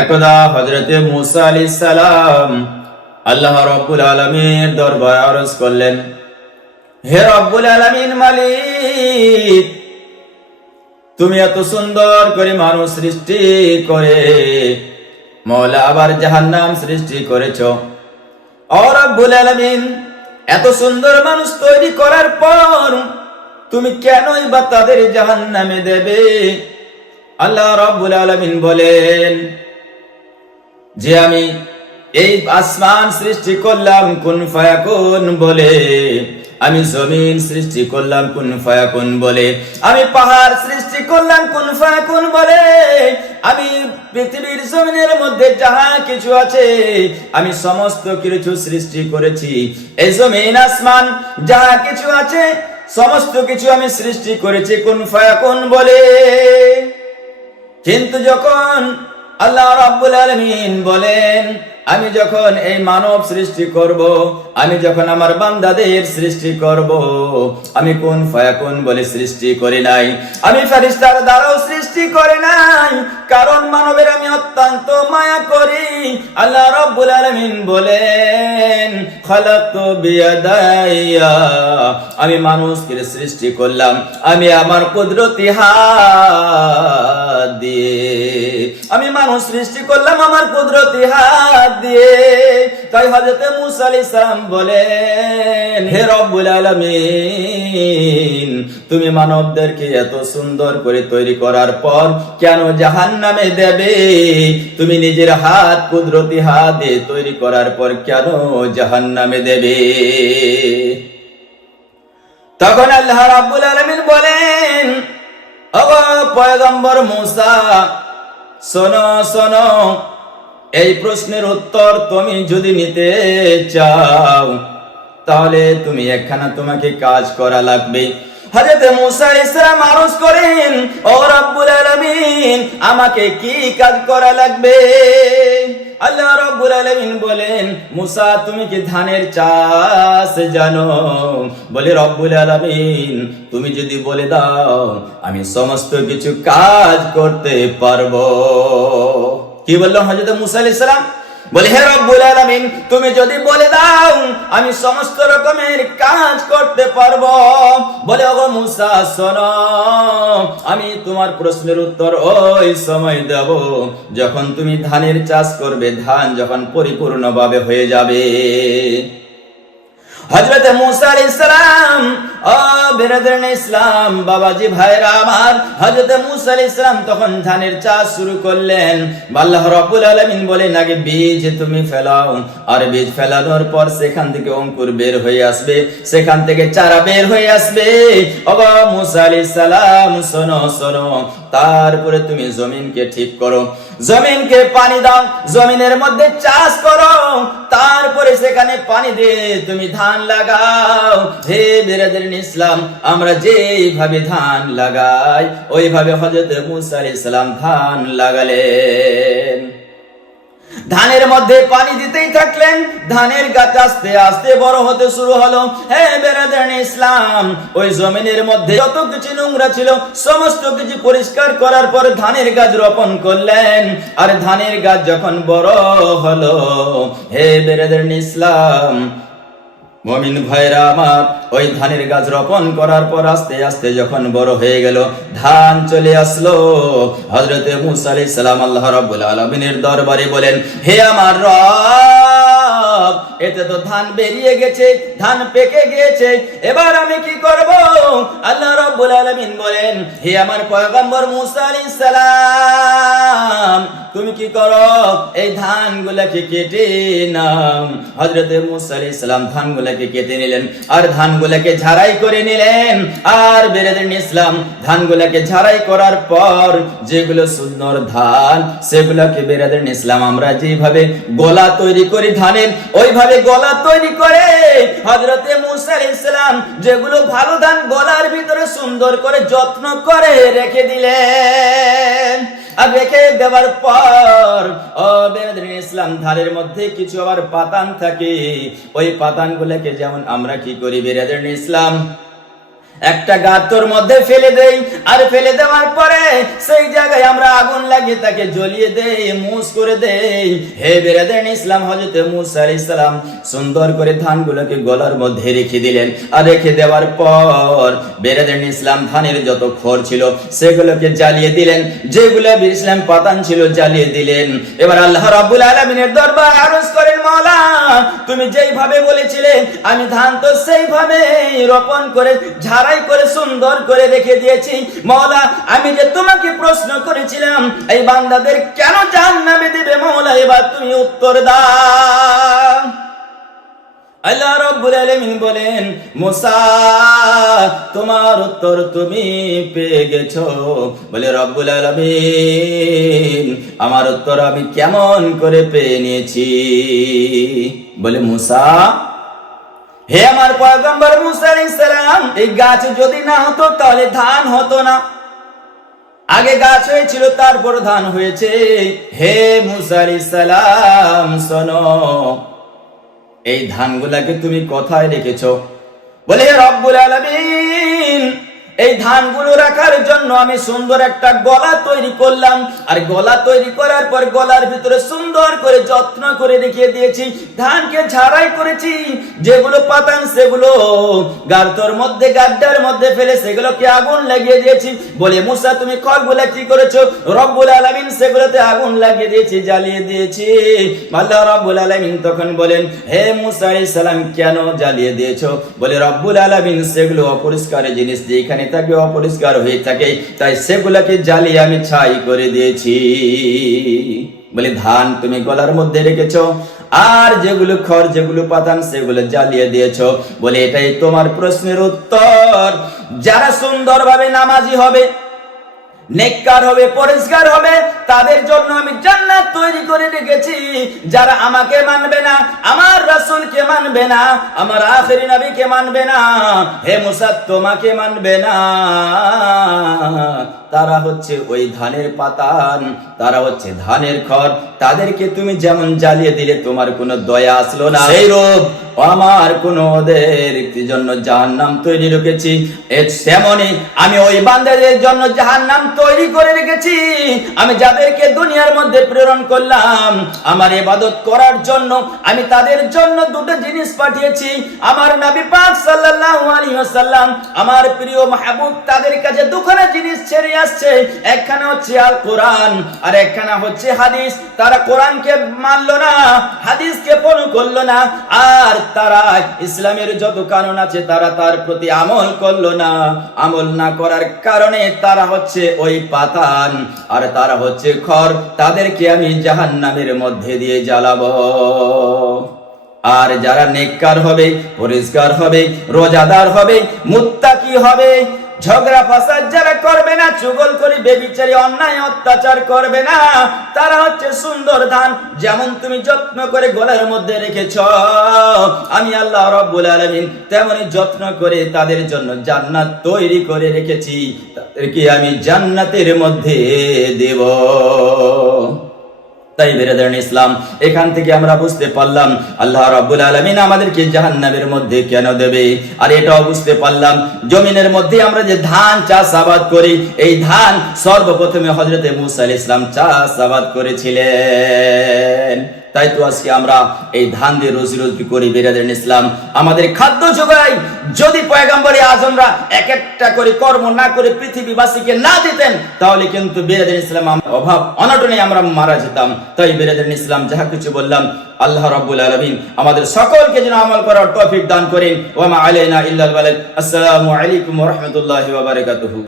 একদা হযরতে মুসা আলাইহিস সালাম আল্লাহ রাব্বুল আলামিনের দরবারে আরজ করলেন, হে রব্বুল আলামিন মালিক, তুমি এত সুন্দর করে মানুষ সৃষ্টি করে মওলা আবার জাহান্নাম সৃষ্টি করেছো। ও রব্বুল আলামিন, এত সুন্দর মানুষ তৈরি করার পর তুমি কেনই বা তাদের জাহান্নামে দেবে? আল্লাহ রাব্বুল আলামিন বলেন যে আমি এই আসমান সৃষ্টি করলাম কুন ফায়াকুন বলে, আমি জমিন সৃষ্টি করলাম কুন ফায়াকুন বলে, আমি পাহাড় সৃষ্টি করলাম কুন ফায়াকুন বলে, আমি পৃথিবীর জমিনের মধ্যে যাহা কিছু আছে আমি সমস্ত কিছু সৃষ্টি করেছি। এই জমিন আসমান যাহা কিছু আছে সমস্ত কিছু আমি সৃষ্টি করেছি কুন ফায়াকুন বলে। কিন্তু যখন আল্লাহ রাব্বুল আলামিন বলেন আমি যখন এই মানব সৃষ্টি করব, আমি যখন আমার বান্দাদের সৃষ্টি করব, আমি কুন ফায়াকুন বলে সৃষ্টি করি নাই, আমি ফেরেশতার দ্বারাও সৃষ্টি করি নাই, কারণ মানবের আমি অত্যন্ত মায়া করি। আল্লাহ রাব্বুল আলামিন বলেন খালাকতু বিয়াদাইয়া, আমি মানুষকে সৃষ্টি করলাম আমি আমার কুদরতি হাত দিয়ে, আমি মানুষ সৃষ্টি করলাম আমার কুদরতি হাত দিয়ে। তাই হযরত মুসা আলাইহিস সালাম বলেন, হে রব্বুল আলামিন, তুমি মানবদেরকে এত সুন্দর করে তৈরি করার পর কেন জাহান্নামে দেবে? তুমি নিজের হাত কুদরতি হাত দিয়ে তৈরি করার পর কেন জাহান্নামে দেবে? তখন আল্লাহ রাব্বুল আলামিন বলেন, ওগো পয়গম্বর মুসা, শোনো শোনো, এই প্রশ্নের উত্তর তুমি যদি নিতে চাও তাহলে তুমি একখানা তোমাকে কাজ করা লাগবে। হযরত মুসা আলাইহিস সালাম আরজ করেন, ও রব্বুল আলামিন, আমাকে কি কাজ করা লাগবে? আল্লাহ রাব্বুল আলামিন বলেন, মুসা তুমি কি ধানের চাষ জানো? বলে, রব্বুল আলামিন তুমি যদি বলে দাও আমি সমস্ত কিছু কাজ করতে পারবো। কি বললাম হযরত মুসা আলাইহিস সালাম? বলে, হে রব্বুল আলামিন তুমি যদি বলে দাও আমি সমস্ত রকমের কাজ করতে পারবো। বলে, ওগো মুসা শোনো, আমি তোমার প্রশ্নের উত্তর ওই সময় দেব যখন তুমি ধানের চাষ করবে, ধান যখন পরিপূর্ণভাবে হয়ে যাবে। হযরত মুসা আলাইহিস সালাম, ও বিরাদরানে ইসলাম, বাবাজি ভাইরা আমার, হযরত মুসা আলাইহিস সালাম তখন ধানের চাষ শুরু করলেন। আল্লাহ রাব্বুল আলামিন বলেন, আগে বীজ তুমি ফেলাও, আর বীজ ফেলানোর পর সেখান থেকে অঙ্কুর বের হয়ে আসবে, সেখান থেকে চারা বের হয়ে আসবে। ও মুসা আলাইহিস সালাম শোনো শোনো, তারপরে তুমি জমিনকে ঠিক করো, জমিনকে পানি দাও, জমিনের মধ্যে চাষ করো, তারপরে সেখানে পানি দিয়ে তুমি ধান লাগাও। হে বিরাদরানে ইসলাম, আমরা যেইভাবে ধান লাগাই ওইভাবে হযরত মুসা আলাইহিস সালাম ধান লাগালেন। ধানের মধ্যে পানি দিতেই থাকলেন, ধানের গাছ আস্তে আস্তে বড় হতে শুরু হলো। হে বিরাদরানে ইসলাম, ওই জমিনের মধ্যে যত কিছু নোংরা ছিল সমস্ত কিছু পরিষ্কার করার পর ধানের গাছ রোপণ করলেন। আর ধানের গাছ যখন বড় হলো, হে বিরাদরানে ইসলাম, মুমিন ভাইরা আমার, ওই ধানের গাছ রোপণ করার পর আস্তে আস্তে যখন বড় হয়ে গেল, ধান চলে আসলো। হযরত মুসা আলাইহিস সালাম আল্লাহ রাব্বুল আলামিনের দরবারে বলেন, হে আমার রব, এতে তো ধান বেরিয়ে গেছে, ধান পেকে গিয়েছে, এবার আমি কি করব? আল্লাহ রাব্বুল আলামিন বলেন, হে আমার পয়গম্বর মুসা আলাইহিস সালাম, তুমি কি করো? এই ধানগুলোকে কেটে নাও। হযরত মুসা আলাইহিস সালাম ধানগুলোকে কেটে নিলেন আর ধানগুলোকে ঝাড়াই করে নিলেন। আর বিরাদরানে ইসলাম, ধানগুলোকে ঝাড়াই করার পর যেগুলো সুন্দর ধান, সেগুলোকে বিরাদরানে ইসলাম আমরা যেভাবে গোলা তৈরি করি ধানের, ওইভাবে গোলা তৈরি করে হযরত মুসা আলাইহিস সালাম যেগুলো ভালো ধান গোলার ভিতরে সুন্দর করে যত্ন করে রেখে দিলেন। আর রেখে দেওয়ার পর ও বিরাদরানে ইসলাম, ধানের মধ্যে কিছু আবার পাতান থাকে, ওই পাতানগুলোকে যেমন আমরা কি করি বিরাদরানে ইসলাম, একটা গাতর মধ্যে ফেলে দেই, আর ফেলে দেওয়ার পরে সেই জায়গায় আমরা আগুন লাগিয়ে তাকে জ্বলিয়ে দেই, মুস করে দেই। হে বেরাদান ইসলাম, হযরত মুসা আলাইহিস সালাম সুন্দর করে ধানগুলোকে গলার মধ্যে রেখে দিলেন। আর রেখে দেওয়ার পর বেরাদান ইসলাম ধানের যত খড় ছিল সেগুলোকে জ্বালিয়ে দিলেন, যেগুলো ইসলাম পাতান ছিল জ্বালিয়ে দিলেন। এবার আল্লাহ রাব্বুল আলামিনের দরবার আরজ করেন, মাওলা তুমি যেইভাবে বলেছিলে আমি ধান তো সেইভাবে রোপণ করে ঝাড়াই করে সুন্দর করে রেখে দিয়েছি। মাওলা আমি যে তোমাকে প্রশ্ন করেছিলাম এই বান্দাদের কেন জাহান্নামে দিবে, মাওলা এবার তুমি উত্তর দাও। আল্লাহ রাব্বুল আলামিন বলেন, মুসা তোমার উত্তর তুমি পেয়ে গেছো। বলে রব্বুল আলামিন আমার উত্তর আমি কেমন করে পেয়ে নিয়েছি? বলে মুসা, হে আমার পয়গম্বর মুসা আলাইহিস সালাম, এই গাছ যদি না হতো তাহলে ধান হতো না। আগে গাছ হয়েছিল তারপর ধান হয়েছে। হে মুসা আলাইহিস সালাম শোনো, এই ধানগুলাকে তুমি কোথায় রেখেছো? বলে রব্বুল আলামিন এই ধানগুলো রাখার জন্য আমি সুন্দর একটা গলা তৈরি করলাম, আর গলা তৈরি করার পর গলার ভিতরে সুন্দর করে যত্ন করে রেখে দিয়েছি। ধানকে ঝাড়াই করেছি, যেগুলো পাতান সেগুলো গার্তর মধ্যে গাড্ডার মধ্যে ফেলে সেগুলোকে আগুন লাগিয়ে দিয়েছি। বলে মুসা তুমি খড়গুলা কি করেছো? রব্বুল আলামিন সেগুলোতে আগুন লাগিয়ে দিয়েছি, জ্বালিয়ে দিয়েছি। আল্লাহ রব্বুল আলামিন তখন বলেন, হে মুসা আলাইহিস সালাম কেন জ্বালিয়ে দিয়েছো? বলে রব্বুল আলামিন সেগুলো অপরিষ্কার জিনিস, যেখানে থাকে অপরিষ্কার হয়ে থাকে, তাই সেগুলোকে জ্বালিয়ে আমি ছাই করে দিয়েছি। বলে ধান তুমি গলার মধ্যে রেখেছো, আর যেগুলো খড় যেগুলো পাতান সেগুলো জ্বালিয়ে দিয়েছো। বলে এটাই তোমার প্রশ্নের উত্তর। যারা সুন্দরভাবে নামাজি হবে, নেককার হবে, পরিষ্কার হবে, তাদের জন্য আমি জান্নাত তৈরি করে রেখেছি। যারা আমাকে মানবে না, আমার রাসূলকে মানবে না, আমার আখেরি নবীকে মানবে না, হে মুসা তোমাকে মানবে না, তারা হচ্ছে ওই ধানের পাতান, তারা হচ্ছে ধানের খড়। তাদেরকে তুমি যেমন জ্বালিয়ে দিলে তোমার কোনো দয়া আসলো না, সেই রূপ আমার কোন ওদের জন্য জাহান্নাম তৈরি রেখেছি। তেমনি আমি ওই বান্দাদের জন্য জাহান্নাম তৈরি করে রেখেছি। আমি যাদেরকে দুনিয়ার মধ্যে প্রেরণ করলাম আমার ইবাদত করার জন্য, আমি তাদের জন্য দুটো জিনিস পাঠিয়েছি। আমার নবী পাক সাল্লাল্লাহু আলাইহি ওয়াসাল্লাম, আমার প্রিয় মাহবুব, তাদের কাছে দুখানা জিনিস ছেড়ে আসছে। একখানা হচ্ছে আল কোরআন, আর একখানা হচ্ছে হাদিস। তারা কোরআনকে মানলো না, হাদিসকে ফলো করলো না, আর তারা ইসলামের যত কানুন আছে তারা তার প্রতি আমল করলো না। আমল না করার কারণে তারা হচ্ছে ওই পাতান, আর তারা হচ্ছে খড়। তাদেরকে আমি জাহান্নামের মধ্যে দিয়ে জ্বালাবো। আর যারা নেককার হবে, পরিষ্কার হবে, রোজাদার হবে, মুত্তাকি হবে, ঝগড়া ফাসাদ যারা করবে না, চুগলখড়ি, বেবিচারি, অন্যায় অত্যাচার করবে না, তারা হচ্ছে সুন্দর ধান। যেমন তুমি যত্ন করে গলার মধ্যে রেখেছ, আমি আল্লাহ রাব্বুল আলামিন তেমনি যত্ন করে তাদের জন্য জান্নাত তৈরি করে রেখেছি। তাদেরকে আমি জান্নাতের মধ্যে দেব। তাই বেরাদান ইসলাম, এখান থেকে আমরা বুঝতে পারলাম আল্লাহ রাব্বুল আলামিন আমাদেরকে জাহান্নামের মধ্যে কেন দেবে। আর এটাও বুঝতে পারলাম জমিনের মধ্যে আমরা যে ধান চাষ আবাদ করি, এই ধান সর্বপ্রথমে হযরত মুসা আলাইহিস সালাম চাষ আবাদ করেছিলেন। তাই তো আজকে আমরা এই ধান দিয়ে রুজি রুজি করি। বেরাদান ইসলাম আমাদের খাদ্য যোগাই। যদি পয়গম্বরে আজমরা এক একটা করে কর্ম না করে পৃথিবীবাসীকে না দিতেন, তাহলে কিন্তু বেরাদান ইসলাম অভাব অনটনে আমরা মারা যেতাম। তাই বেরাদান ইসলাম যাহা কিছু বললাম, আল্লাহ রাব্বুল আলামিন আমাদের সকলকে যেন আমল করার তৌফিক দান করেন। ওয়া মা আলাইনা ইল্লাল বালাগ। আসসালামু আলাইকুম ওয়া রাহমাতুল্লাহি ওয়া বারাকাতুহু।